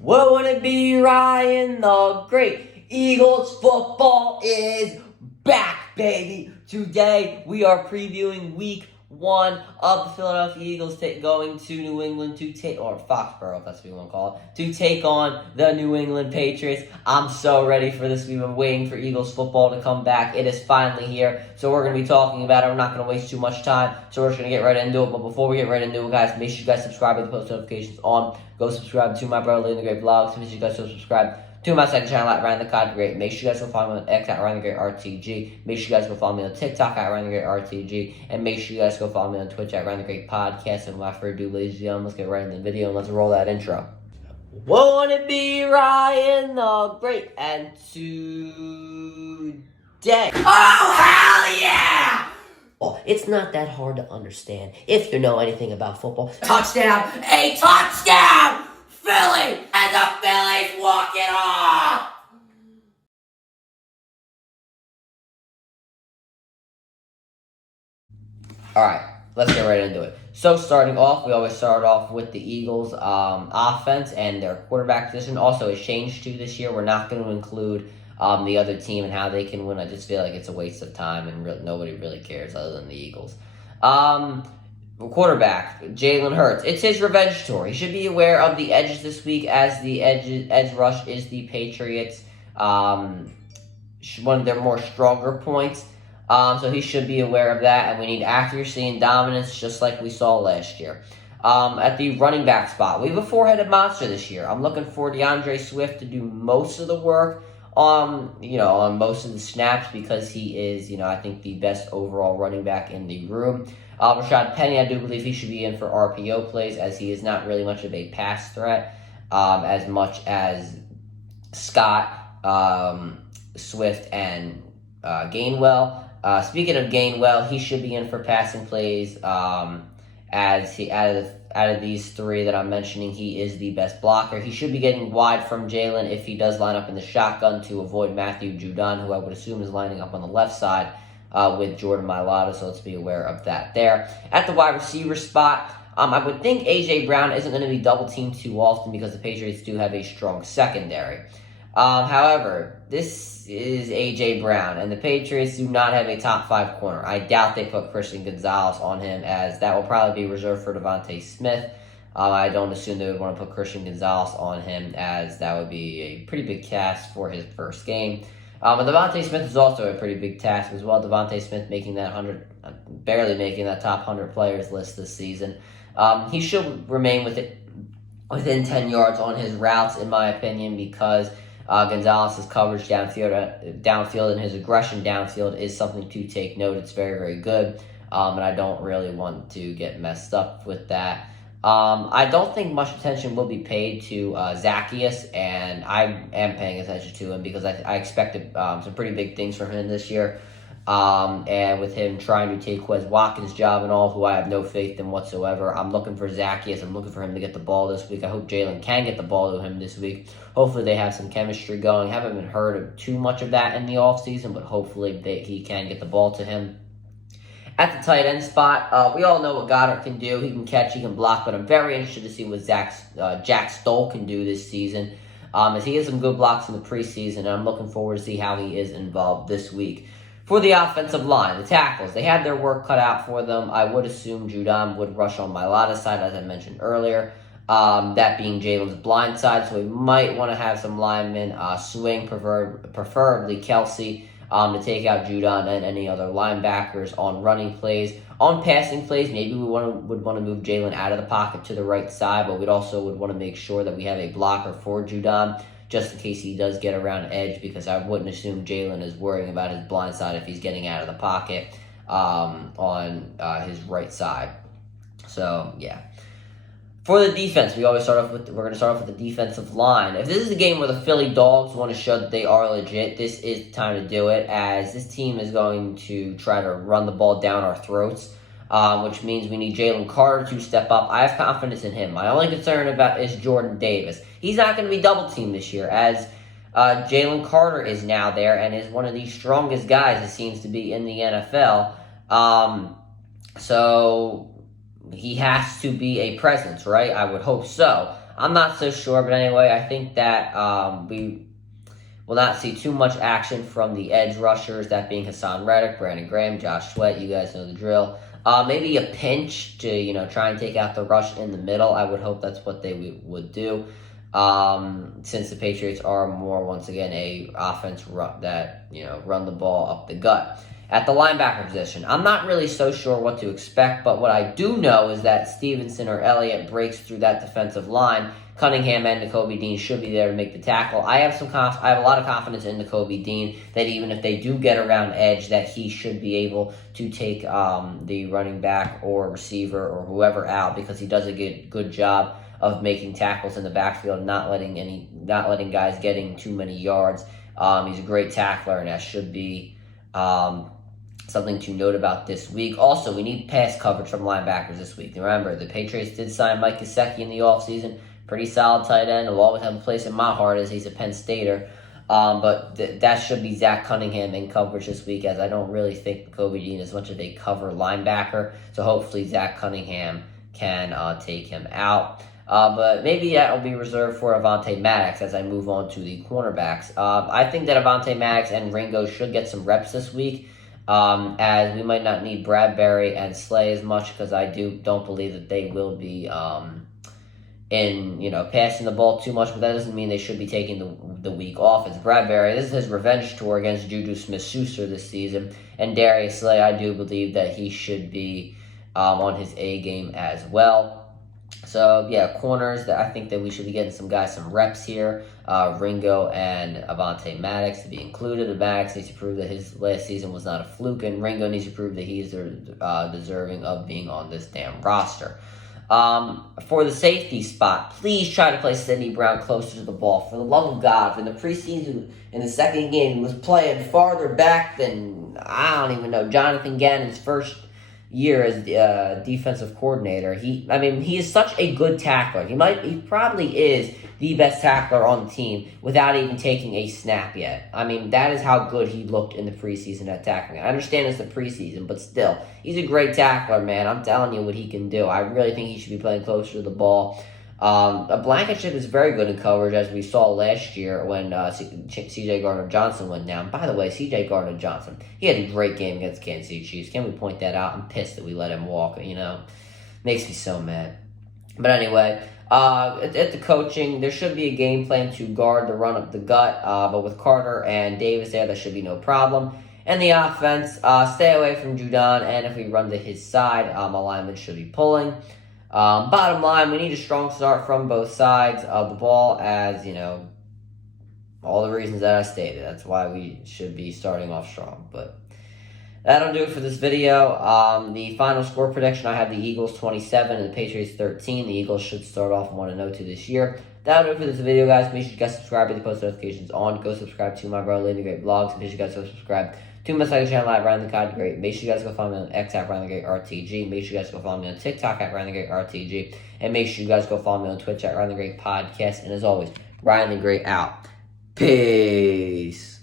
What would it be, Ryan the Great? Eagles football is back, baby. Today we are previewing week 1 of the Philadelphia Eagles going to New England to take, or Foxborough, if that's what you want to call it, to take on the New England Patriots. I'm so ready for this. We've been waiting for Eagles football to come back. It is finally here, so we're going to be talking about it. We're not going to waste too much time, so we're just going to get right into it. But before we get right into it, guys, make sure you guys subscribe with the post notifications on. Go subscribe to my brother, Lee the Great Vlogs. Make sure you guys go subscribe to my second channel at Ryan the Cod Great. Make sure you guys go follow me on X at Ryan the Great RTG. Make sure you guys go follow me on TikTok at Ryan the Great RTG. And make sure you guys go follow me on Twitch at Ryan the Great Podcast. And without further ado, ladies and gentlemen, let's get right into the video and let's roll that intro. Won't it be Ryan the Great? And today... Oh, hell yeah! Well, it's not that hard to understand if you know anything about football. Touchdown! A touchdown! Philly! And the Phillies walk it off! Alright, let's get right into it. So starting off, we always start off with the Eagles' offense and their quarterback position. Also, it's changed to this year. We're not going to include the other team and how they can win. I just feel like it's a waste of time and nobody really cares other than the Eagles. Quarterback, Jalen Hurts. It's his revenge tour. He should be aware of the edges this week, as the edge rush is the Patriots' one of their more stronger points. So he should be aware of that, and we need accuracy and dominance just like we saw last year. At the running back spot, we have a four-headed monster this year. I'm looking for DeAndre Swift to do most of the work on most of the snaps because he is, I think the best overall running back in the room. Rashad Penny, I do believe he should be in for RPO plays as he is not really much of a pass threat as much as Scott, Swift, and Gainwell. Speaking of Gainwell, he should be in for passing plays as he out of these three that I'm mentioning, he is the best blocker. He should be getting wide from Jalen if he does line up in the shotgun to avoid Matthew Judon, who I would assume is lining up on the left side with Jordan Mailata, so let's be aware of that there. At the wide receiver spot, I would think A.J. Brown isn't going to be double-teamed too often because the Patriots do have a strong secondary. However, this is A.J. Brown, and the Patriots do not have a top 5 corner. I doubt they put Christian Gonzalez on him, as that will probably be reserved for Devontae Smith. I don't assume they would want to put Christian Gonzalez on him, as that would be a pretty big task for his first game. But Devontae Smith is also a pretty big task as well. Devontae Smith making that barely making that top 100 players list this season. He should remain within 10 yards on his routes, in my opinion, because Gonzalez's coverage downfield and his aggression downfield is something to take note. It's very, very good, and I don't really want to get messed up with that. I don't think much attention will be paid to Zacchaeus, and I am paying attention to him because I expected some pretty big things from him this year. And with him trying to take Quez Watkins' job and all, who I have no faith in whatsoever, I'm looking for Zacchaeus. I'm looking for him to get the ball this week. I hope Jalen can get the ball to him this week. Hopefully they have some chemistry going. Haven't been heard of too much of that in the offseason, but hopefully he can get the ball to him. At the tight end spot, we all know what Goddard can do. He can catch, he can block, but I'm very interested to see what Jack Stoll can do this season, as he has some good blocks in the preseason, and I'm looking forward to see how he is involved this week. For the offensive line, the tackles, they had their work cut out for them. I would assume Judon would rush on Mailata's side, as I mentioned earlier, that being Jalen's blind side, so we might want to have some linemen swing, preferably Kelsey, to take out Judon and any other linebackers on running plays. On passing plays, maybe we would want to move Jalen out of the pocket to the right side, but we'd also would want to make sure that we have a blocker for Judon, just in case he does get around edge, because I wouldn't assume Jalen is worrying about his blind side if he's getting out of the pocket on his right side. So, yeah. For the defense, we're going to start off with the defensive line. If this is a game where the Philly Dogs want to show that they are legit, this is the time to do it, as this team is going to try to run the ball down our throats, which means we need Jalen Carter to step up. I have confidence in him. My only concern is Jordan Davis. He's not going to be double-teamed this year, as Jalen Carter is now there and is one of the strongest guys, it seems to be, in the NFL. So he has to be a presence, right? I would hope so. I'm not so sure. But anyway, I think that we will not see too much action from the edge rushers, that being Hassan Reddick, Brandon Graham, Josh Sweat. You guys know the drill. Maybe a pinch to, try and take out the rush in the middle. I would hope that's what they would do. Since the Patriots are more, once again, a offense that, run the ball up the gut. At the linebacker position, I'm not really so sure what to expect, but what I do know is that Stevenson or Elliott breaks through that defensive line. Cunningham and Nakobe Dean should be there to make the tackle. I have a lot of confidence in Nakobe Dean that even if they do get around edge, that he should be able to take the running back or receiver or whoever out, because he does a good job of making tackles in the backfield, not letting guys getting too many yards. He's a great tackler, and that should be something to note about this week. Also, we need pass coverage from linebackers this week. Remember, the Patriots did sign Mike Gesicki in the offseason. Pretty solid tight end. Will always have a place in my heart as he's a Penn Stater. But that should be Zach Cunningham in coverage this week, as I don't really think Kobe Dean is much of a cover linebacker. So hopefully Zach Cunningham can take him out. But maybe that will be reserved for Avonte Maddox as I move on to the cornerbacks. I think that Avonte Maddox and Ringo should get some reps this week, as we might not need Bradbury and Slay as much, because I don't believe that they will be passing the ball too much, but that doesn't mean they should be taking the week off. It's Bradbury. This is his revenge tour against Juju Smith-Schuster this season, and Darius Slay, I do believe that he should be on his A game as well. So, yeah, corners, that I think that we should be getting some reps here. Ringo and Avonte Maddox to be included. Maddox needs to prove that his last season was not a fluke, and Ringo needs to prove that he's deserving of being on this damn roster. For the safety spot, please try to play Sidney Brown closer to the ball. For the love of God, in the preseason, in the second game, he was playing farther back than, I don't even know, Jonathan Gannon's first year as defensive coordinator. He is such a good tackler. He probably is the best tackler on the team without even taking a snap yet. That is how good he looked in the preseason at tackling. I understand it's the preseason, but still, he's a great tackler, man. I'm telling you what he can do. I really think he should be playing closer to the ball. Blankenship is very good in coverage, as we saw last year when C.J. Gardner-Johnson went down. By the way, C.J. Gardner-Johnson, he had a great game against Kansas City Chiefs. Can we point that out? I'm pissed that we let him walk, Makes me so mad. But anyway, at the coaching, there should be a game plan to guard the run up the gut, but with Carter and Davis there should be no problem. And the offense, stay away from Judon, and if we run to his side, alignment should be pulling. Bottom line, we need a strong start from both sides of the ball, as, all the reasons that I stated. That's why we should be starting off strong. But that'll do it for this video. The final score prediction, I have the Eagles 27 and the Patriots 13. The Eagles should start off 1-0 this year. That'll do it for this video, guys. Make sure you guys subscribe with the post notifications on. Go subscribe to my brother, Landon Great Vlogs. Make sure you guys go subscribe to my second channel at Ryan the God Great. Make sure you guys go follow me on X at Ryan the Great RTG. Make sure you guys go follow me on TikTok at Ryan the Great RTG. And make sure you guys go follow me on Twitch at Ryan the Great Podcast. And as always, Ryan the Great out. Peace.